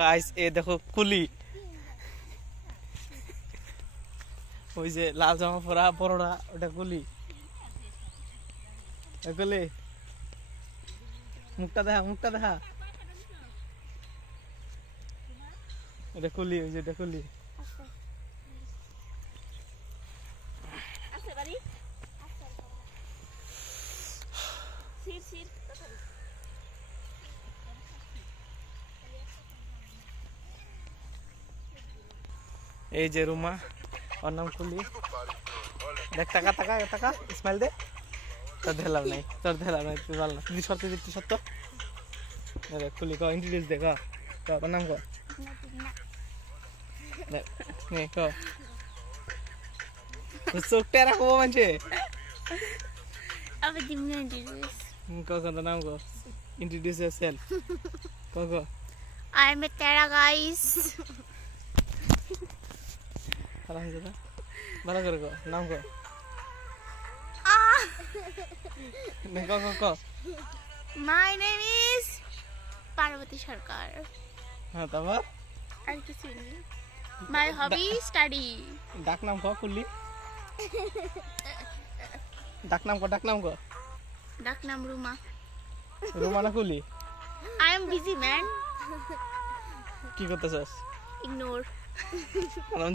Guys এ দেখো কুলি, ওই যে লাল জামা পরা বড়রা ওটা কুলি। কুলি মুখটা দেখা, মুখটা দেখা, এটা কুলি, ওই যে এটা কুলি। এই যে রুমা, ওর নাম কুলি। দেখ টাকা টাকা টাকা স্মাইল দে। তোর ধেলাম নাই, তোর ধেলাম নাই, তুই বল না তুই সত্য দিচ্ছি সত্য। দেখ কুলি ক ইন্ট্রোডিউস দে, ক ওর নাম ক নে ক চোখটা রাখবো মানছে। Apa di mana introduce? ক ক তোর নাম ক, ইন্ট্রোডিউস ইয়োরসেলফ। ক ক I'm a Tara guys. ভালো করে ক নাম ক, নে ক ক ক। My name is Parvati Sarkar. হ্যাঁ তারপর And to see me. My hobby study. ডাক নাম ক কুলি, ডাক নাম ক, ডাক নাম ক। Dak nam rumah. রুমা না কুলি? I am busy man. কি করতেছস? Ignore. আরাম